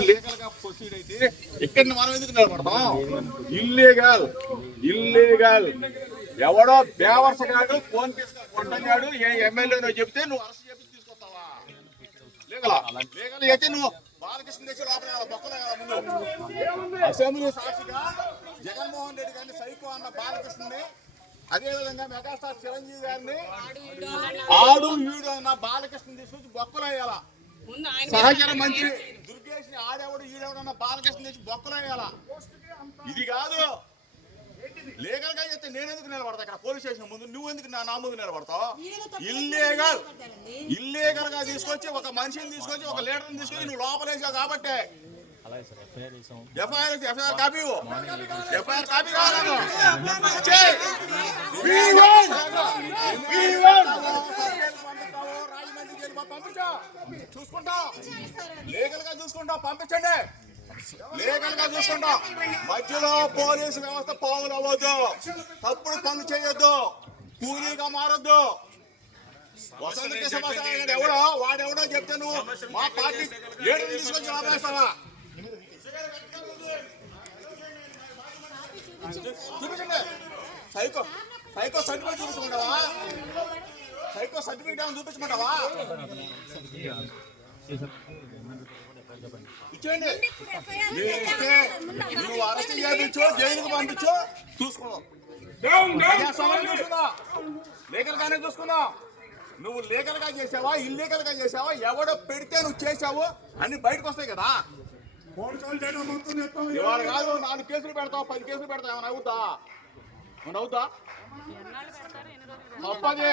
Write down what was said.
లీగల్గా ప్రొసీడ్ అయితే ఇక్కడ మనం ఎందుకు నిలబడతాం? ఇల్లీగల్ ఇల్లీగల్ ఎవడో బేవర్స గాడు ఫోన్ తీసుకొని కొట్టగాడు ఏ ఎమ్మెల్యేనో చెప్తే నువ్వు అరెస్ట్ చేసి తీసుకొస్తావా? లీగల్ లీగల్ అయితే నువ్వు బాలకృష్ణ దేశం లోపల బొక్కలే కదా ముందు. అసెంబ్లీ సాక్షిగా జగన్మోహన్ రెడ్డి గారిని సైకో అన్న బాలకృష్ణని అదే విధంగా మెగాస్టార్ చిరంజీవి గారిని ఆడు ఈడు అన్న బాలకృష్ణ తీసుకొచ్చి బొక్కలు వేయాలా? సహచర మంత్రి దుర్గేష్ ఆడేవాడు ఈడేవాడు అన్న బాలకృష్ణ తెచ్చి బొక్కలు వేయాలా. ఇది కాదు. లీగల్గా చెప్తే నేను ఎందుకు నిలబడతా? ఇక్కడ పోలీస్ స్టేషన్ ముందు నువ్వు ఎందుకు నా నా ముందు నిలబడతావు? ఇల్లీగల్ ఇల్లీగల్గా తీసుకొచ్చి ఒక మనిషిని తీసుకొచ్చి ఒక లీడర్ని తీసుకొచ్చి నువ్వు లోపలేసావు కాబట్టి. అలాగే సార్ ఎఫ్ఐఆర్ ఎఫ్ఐఆర్ కాపీ ఇవ్వు. ఎఫ్ఐఆర్ కాపీ కావాలి. పంపించా. చూసుకుంటా. లీగల్గా చూసుకుంటా. పంపించండి. లీగల్గా చూసుకుంటా. మధ్యలో పోలీసు వ్యవస్థ పావులు అవ్వద్దు. తప్పుడు పనులు చేయొద్దు. కూలీగా మారొద్దు. వసంత ఎవడో వాడెవడో చెప్తే నువ్వు మా పార్టీ ఏడు తీసుకొచ్చి ఆపేస్తావా? చూపించండి. సైకో సైకో సర్టిఫికేట్ చూపించమంటావా సైకో సర్టిఫికేట్ ఏమైనా చూపించమంటావా? ఇచ్చేయండి. నువ్వు అరెస్ట్ చేయించు జైలుకి పంపించు. చూసుకుందాం. లీగల్ గానే చూసుకుందాం. నువ్వు లీగల్గా చేసావా ఇల్లీగల్గా చేసావా ఎవడో పెడితే నువ్వు చేసావు అన్ని బయటకు వస్తాయి కదా. ఇవాళ కాదు నాలుగు కేసులు పెడతావు పది కేసులు పెడతావు. ఏమైనా అవుతా అవుతా తప్పది.